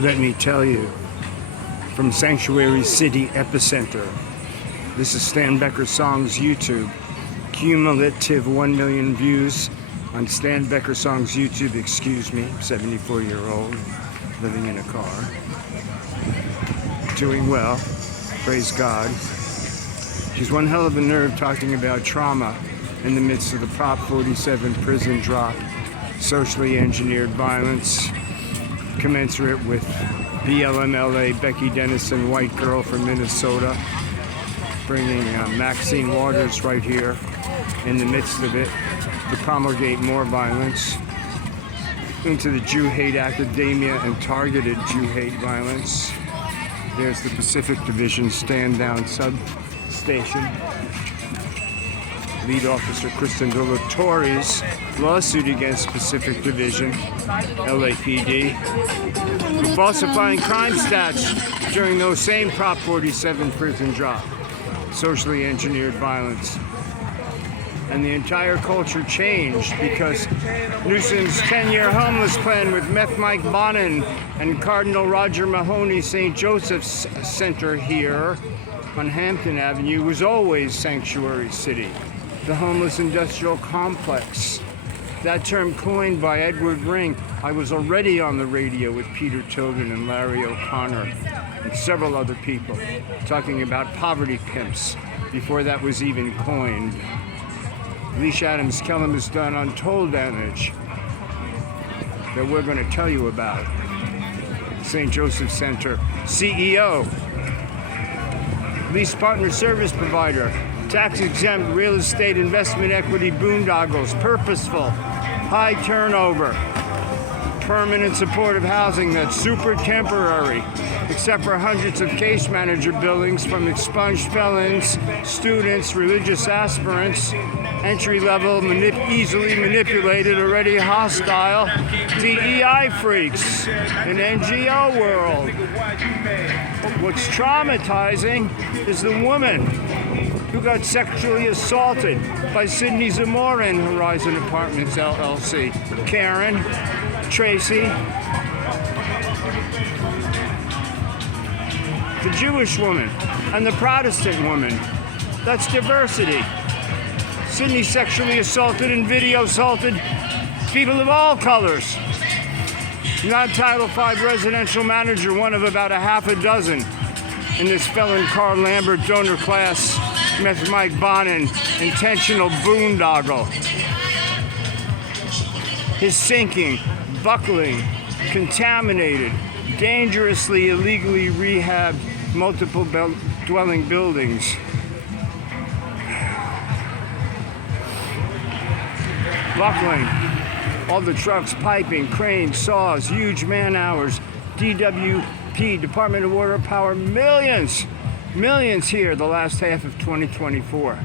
Let me tell you, from Sanctuary City Epicenter, this is Stan Becker Songs YouTube. Cumulative 1 million views on Stan Becker Songs YouTube, 74-year-old, living in a car. Doing well, praise God. She's one hell of a nerve talking about trauma in the midst of the Prop 47 prison drop, socially engineered violence, commensurate with BLMLA Becky Dennison, white girl from Minnesota, bringing Maxine Waters right here in the midst of it to promulgate more violence into the Jew hate academia and targeted Jew hate violence. There's the Pacific Division stand down substation. Lead Officer Kristen Villatore's lawsuit against Pacific Division, LAPD, for falsifying crime stats during those same Prop 47 prison drop, socially engineered violence. And the entire culture changed because Newsom's 10-year homeless plan with Meth Mike Bonin and Cardinal Roger Mahony St. Joseph's Center here on Hampton Avenue was always Sanctuary City, the homeless industrial complex. That term coined by Edward Ring. I was already on the radio with Peter Tobin and Larry O'Connor and several other people talking about poverty pimps before that was even coined. Leash Adams Kellum has done untold damage that we're going to tell you about. St. Joseph Center CEO, lease partner service provider, tax-exempt real estate investment equity boondoggles, purposeful, high turnover, permanent supportive housing that's super temporary, except for hundreds of case manager buildings from expunged felons, students, religious aspirants, entry-level, easily manipulated, already hostile, DEI freaks, an NGO world. What's traumatizing is the woman who got sexually assaulted by Sidney Zamora in Horizon Apartments, LLC. Karen, Tracy, the Jewish woman, and the Protestant woman. That's diversity. Sidney sexually assaulted and video assaulted people of all colors. Not Title V residential manager, one of about a half a dozen in this felon Carl Lambert donor class, Meth Mike Bonin, intentional boondoggle. His sinking, buckling, contaminated, dangerously illegally rehabbed multiple dwelling buildings. Buckling, all the trucks, piping, cranes, saws, huge man hours, DWP, Department of Water Power, millions here the last half of 2024.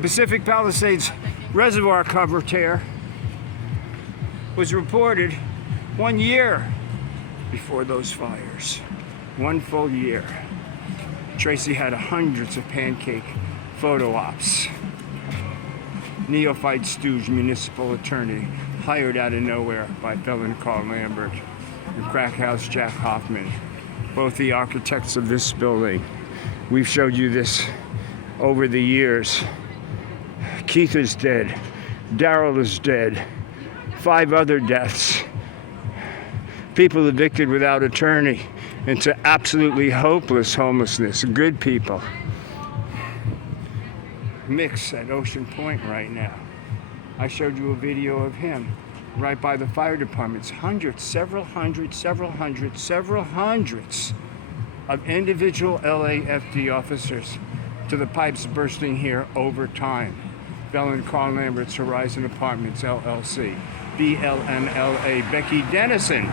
Pacific Palisades reservoir cover tear was reported 1 year before those fires. 1 full year. Tracy had hundreds of pancake photo ops. Neophyte stooge municipal attorney hired out of nowhere by felon Carl Lambert and crack house Jack Hoffman, both the architects of this building. We've showed you this over the years. Keith is dead. Daryl is dead. 5 other deaths. People evicted without attorney into absolutely hopeless homelessness. Good people. Mix at Ocean Point right now. I showed you a video of him right by the fire departments. Several hundreds of individual LAFD officers to the pipes bursting here over time. Felon Carl Lambert's Horizon Apartments, LLC. BLMLA Becky Dennison,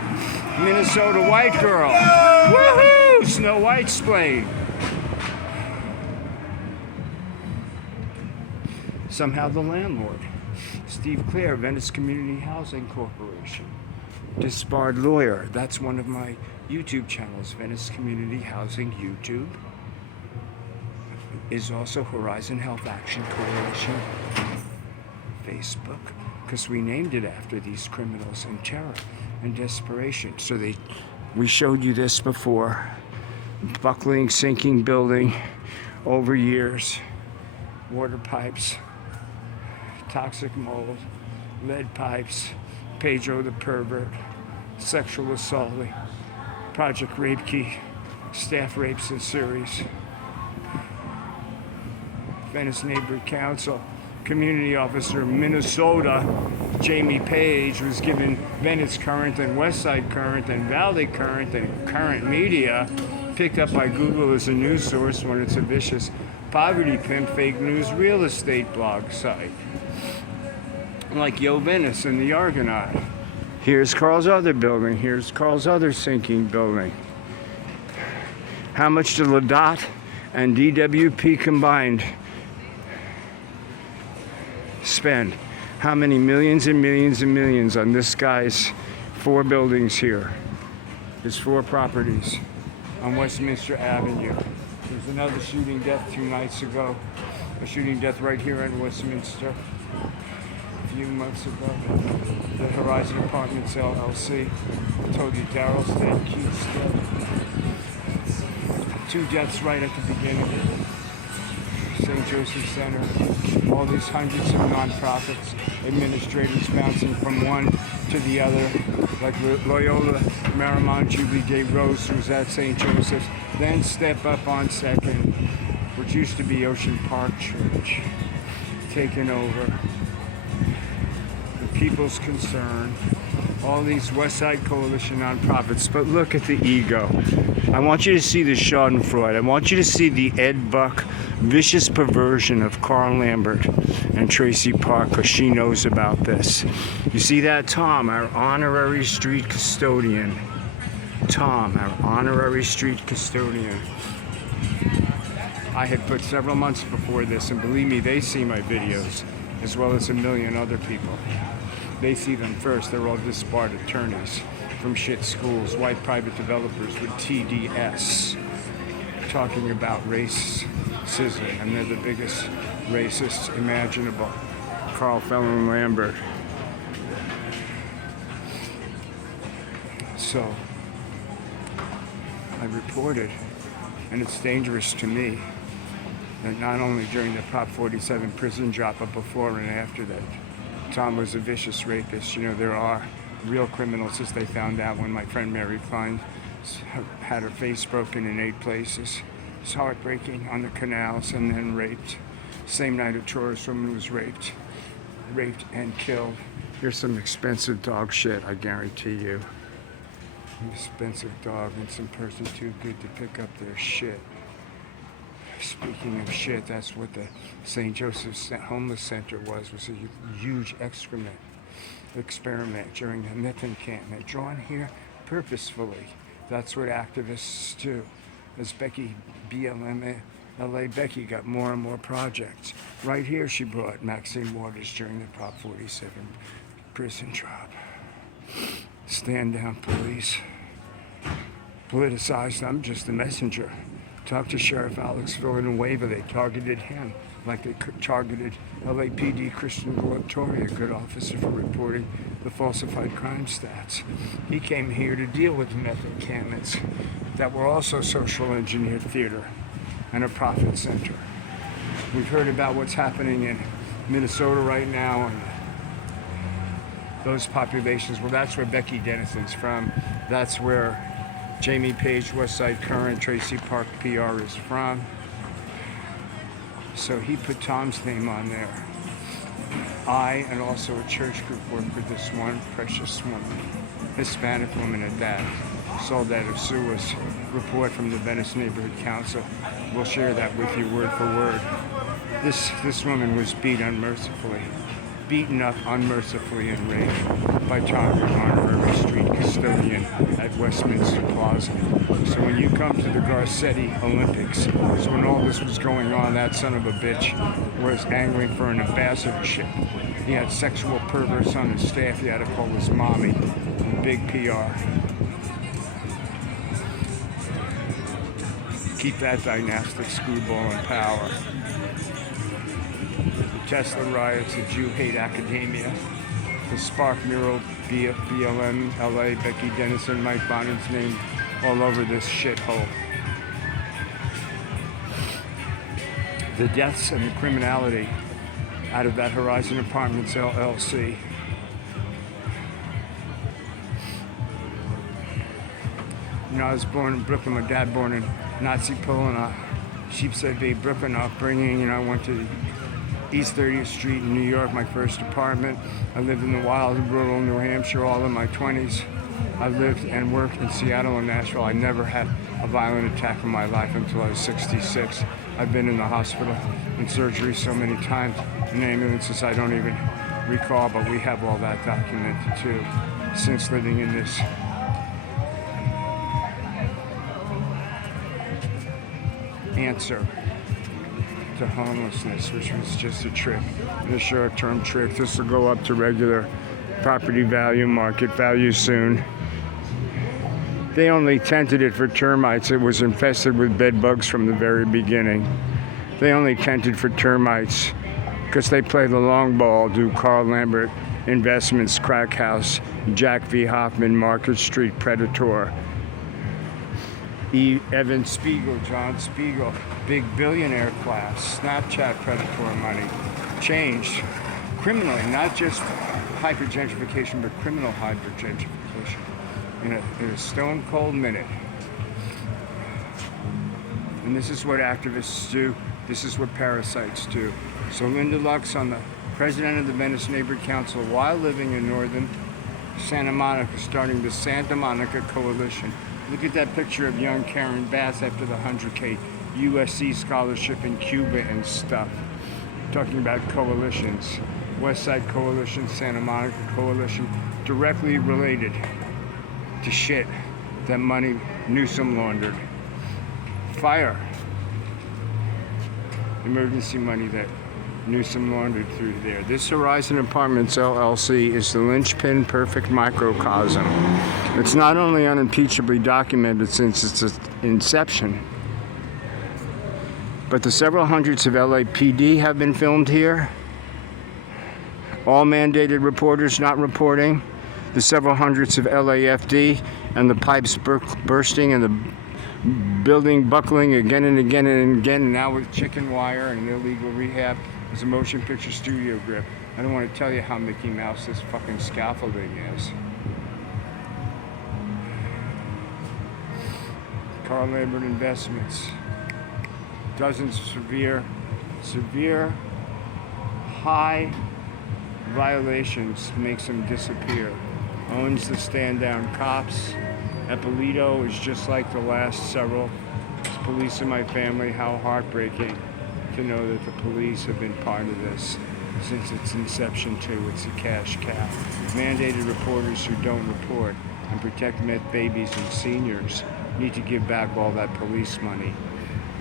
Minnesota white girl. Woohoo! Snow White splain. Somehow the landlord, Steve Clare, Venice Community Housing Corporation. Disbarred lawyer. That's one of my YouTube channels, Venice Community Housing YouTube. Is also Horizon Health Action Coalition. Facebook, because we named it after these criminals in terror. and desperation. So we showed you this before. Buckling, sinking building over years. Water pipes, toxic mold, lead pipes, Pedro the pervert, sexual assaulting, Project Rape Key, staff rapes Censorious, Venice Neighborhood Council, community officer Minnesota, Jamie Page, was given Venice Current and Westside Current and Valley Current and Current Media, picked up by Google as a news source when it's a vicious poverty pimp fake news real estate blog site. Like Yo Venice and the Argonaut. Here's Carl's other building. Here's Carl's other sinking building. How much did Ladot and DWP combined spend? How many millions and millions and millions on this guy's 4 buildings here? His 4 properties on Westminster Avenue. There's another shooting death 2 nights ago. A shooting death right here in Westminster. A few months ago. The Horizon Apartments LLC. I told you Daryl's dead, Keith's dead. 2 deaths right at the beginning. St. Joseph Center. All these hundreds of nonprofits, administrators bouncing from one to the other. Like Loyola Marymount Jubilee Day Rose, who was at St. Joseph's. Then step up on 2nd, which used to be Ocean Park Church, taken over. The People's Concern, all these West Side Coalition nonprofits. But look at the ego. I want you to see the Schadenfreude. I want you to see the Ed Buck vicious perversion of Carl Lambert and TRACI Park, because she knows about this. You see that, Tom, our honorary street custodian. Tom, our honorary street custodian. I had put several months before this, and believe me, they see my videos, as well as a million other people. They see them first. They're all disbarred attorneys from shit schools, white private developers with TDS, talking about racism, and they're the biggest racists imaginable. Carl Felon Lambert. So, I reported, and it's dangerous to me, that not only during the Prop 47 prison drop, but before and after that, Tom was a vicious rapist. You know, there are real criminals, as they found out when my friend Mary Klein had her face broken in 8 places. It's heartbreaking, on the canals, and then raped. Same night a tourist woman was raped and killed. Here's some expensive dog shit, I guarantee you. An expensive dog and some person too good to pick up their shit. Speaking of shit, that's what the St. Joseph's Homeless Center was a huge experiment during the meth encampment, drawn here purposefully. That's what activists do. As Becky, BLM, LA Becky got more and more projects. Right here she brought Maxine Waters during the Prop 47 prison drop. Stand down, police. Politicized, I'm just a messenger. Talk to Sheriff Alex Villanueva. They targeted him like they targeted LAPD Christian Glotoria, a good officer for reporting the falsified crime stats. He came here to deal with meth encampments that were also social engineered theater and a profit center. We've heard about what's happening in Minnesota right now and those populations. Well, that's where Becky Dennison's from. That's where Jamie Page, Westside Current, TRACI Park PR is from. So he put Tom's name on there. I, and also a church group, worked with this one precious woman, Hispanic woman at that, sold that of Sue's report from the Venice Neighborhood Council. We'll share that with you word for word. This woman was beaten up unmercifully and raped by Tom, your honorary street custodian at Westminster Plaza. So when you come to the Garcetti Olympics, so when all this was going on, that son of a bitch was angling for an ambassadorship. He had sexual perverts on his staff. He had to call his mommy. Big PR. Keep that dynastic screwball in power. The Tesla riots, the Jew hate academia. the Spark mural, BLM, LA, Becky Dennison, Mike Bonin's name all over this shithole. The deaths and the criminality out of that Horizon Apartments LLC. You know, I was born in Brooklyn. My dad born in Nazi Poland, Sheepshead Bay, Brooklyn upbringing. You know, I went to East 30th Street in New York, my first apartment. I lived in the wild, rural New Hampshire all in my 20s. I lived and worked in Seattle and Nashville. I never had a violent attack in my life until I was 66. I've been in the hospital and surgery so many times in ambulances I don't even recall, but we have all that documented too since living in this answer to homelessness, which was just a trick, a short-term trick. This will go up to regular property value, market value soon. They only tented it for termites. It was infested with bed bugs from the very beginning. They only tented for termites because they play the long ball, do Carl Lambert Investments, Crack House, Jack V. Hoffman, Market Street, Predator, Evan Spiegel, John Spiegel, big billionaire class, Snapchat predator money, changed criminally, not just hypergentrification, but criminal hypergentrification in a stone cold minute. And this is what activists do. This is what parasites do. So Linda Lux, on the president of the Venice Neighborhood Council, while living in northern Santa Monica, starting the Santa Monica Coalition. Look at that picture of young Karen Bass after the 100K USC scholarship in Cuba and stuff. Talking about coalitions. West Side Coalition, Santa Monica Coalition, directly related to shit that money Newsom laundered. Fire. Emergency money that Newsom laundered through there. This Horizon Apartments LLC is the linchpin perfect microcosm. It's not only unimpeachably documented since its inception, but the several hundreds of LAPD have been filmed here. All mandated reporters not reporting. The several hundreds of LAFD and the pipes bursting and the building buckling again and again and again. And now with chicken wire and illegal rehab. It's a motion picture studio grip. I don't want to tell you how Mickey Mouse this fucking scaffolding is. Carl Lambert Investments. Dozens of severe, high violations makes them disappear. Owns the stand down cops. Eppolito is just like the last several. It's police in my family. How heartbreaking to know that the police have been part of this since its inception too. It's a cash cow. Mandated reporters who don't report and protect meth babies and seniors need to give back all that police money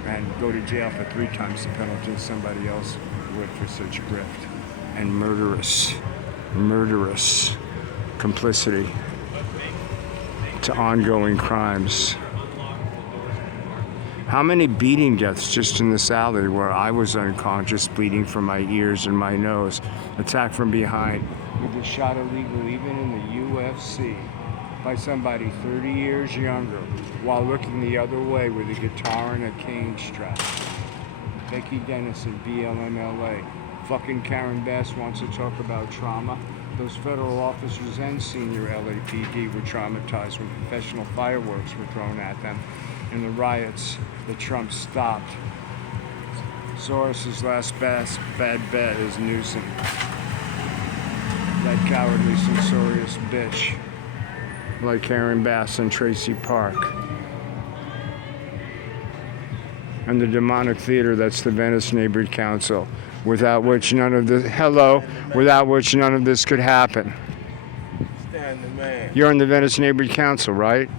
and go to jail for 3 times the penalty somebody else would for such grift and murderous complicity to ongoing crimes. How many beating deaths just in this alley where I was unconscious, bleeding from my ears and my nose, attacked from behind, with a shot illegal even in the UFC by somebody 30 years younger while looking the other way with a guitar and a cane strap. Becky Dennison, BLM LA. Fucking Karen Bass wants to talk about trauma. Those federal officers and senior LAPD were traumatized when professional fireworks were thrown at them in the riots that Trump stopped. Soros's last bad bet is Newsom. That cowardly censorious bitch. Like Karen Bass and TRACI Park. And the demonic theater that's the Venice Neighborhood Council, without which none of this could happen. Stand the man. You're on the Venice Neighborhood Council, right?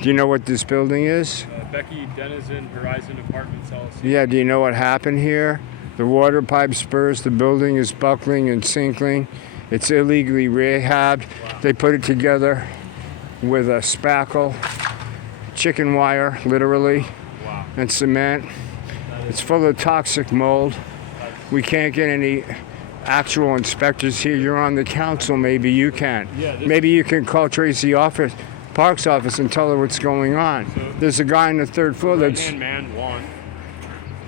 Do you know what this building is? Becky Dennison, Horizon Apartments LLC. Yeah, do you know what happened here? The water pipes burst, the building is buckling and sinking. It's illegally rehabbed. Wow. They put it together with a spackle, chicken wire, literally, wow, and cement. It's full of toxic mold. We can't get any actual inspectors here. You're on the council. Maybe you can. Yeah, Maybe you can call TRACI Park's office and tell her what's going on. So, there's a guy on the third floor that's. Right-hand man, Juan.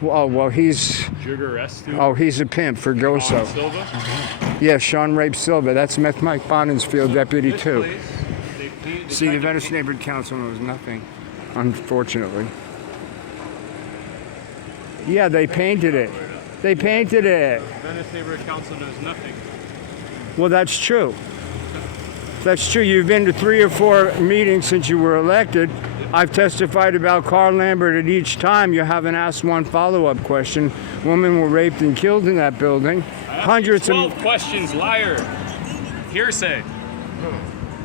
Oh, well, he's. Jugarestu. Oh, he's a pimp for Goso. Silva. Yeah, Sean Rape Silva. That's Meth Mike Bonin's field deputy, This too. place, they See, tried the to Venice paint- Neighborhood Council knows nothing, unfortunately. Yeah, they painted it. They painted it. Venice Neighborhood Council knows nothing. Well, that's true. That's true. You've been to 3 or 4 meetings since you were elected. I've testified about Carl Lambert at each time. You haven't asked one follow-up question. Women were raped and killed in that building. Hundreds 12 of... questions, liar. Hearsay.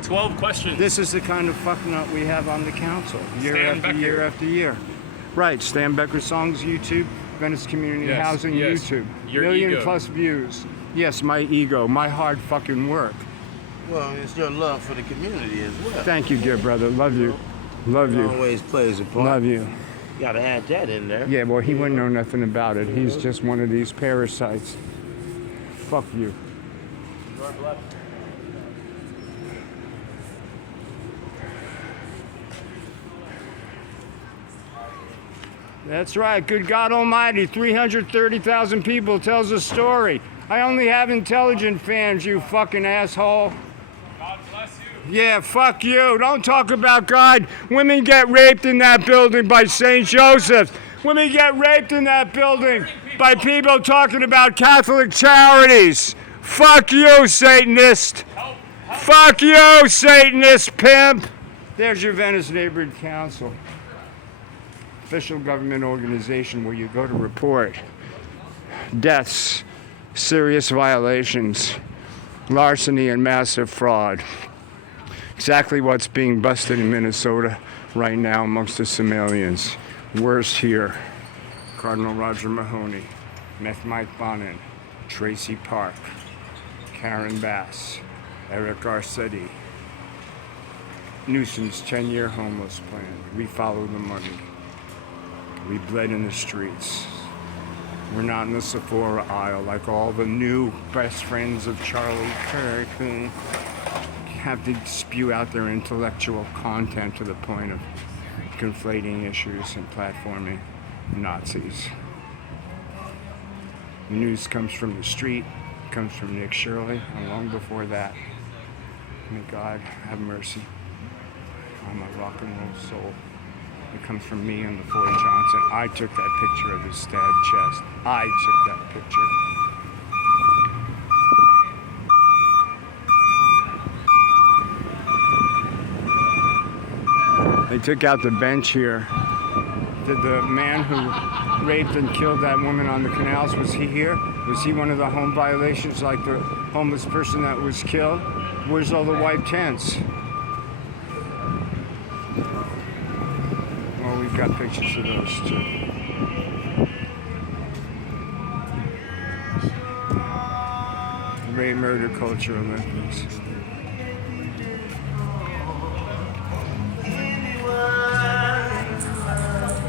12 questions. This is the kind of fucking up we have on the council. Year Stan after Becker. year after year. Right, Stan Becker Songs YouTube, Venice Community Yes, Housing yes. YouTube. Your Million ego. plus views. Yes, my ego, my hard fucking work. Well, it's your love for the community as well. Thank you, dear brother. Love you. Love It you. always plays a part. Love you. You gotta add that in there. Yeah, well, he wouldn't know nothing about it. He's just one of these parasites. Fuck you. That's right. Good God Almighty. 330,000 people tells a story. I only have intelligent fans, you fucking asshole. God bless you. Yeah, fuck you. Don't talk about God. Women get raped in that building by St. Joseph's. Women get raped in that building by people talking about Catholic charities. Fuck you, Satanist. Fuck you, Satanist pimp. There's your Venice Neighborhood Council. Official government organization where you go to report deaths, serious violations, larceny, and massive fraud. Exactly what's being busted in Minnesota right now amongst the Somalians. Worse here. Cardinal Roger Mahony, Meth Mike Bonin, TRACI Park, Karen Bass, Eric Garcetti. Newsom's 10-year homeless plan. We follow the money. We bled in the streets. We're not in the Sephora aisle like all the new best friends of Charlie Kirk who have to spew out their intellectual content to the point of conflating issues and platforming Nazis. The news comes from the street, comes from Nick Shirley, and long before that, may God have mercy on my rock and roll soul. It comes from me and LaFoy Johnson. I took that picture of his stabbed chest. I took that picture. They took out the bench here. Did the man who raped and killed that woman on the canals, was he here? Was he one of the home violations like the homeless person that was killed? Where's all the white tents? Well, we've got pictures of those too. Rape, murder, culture, Olympics.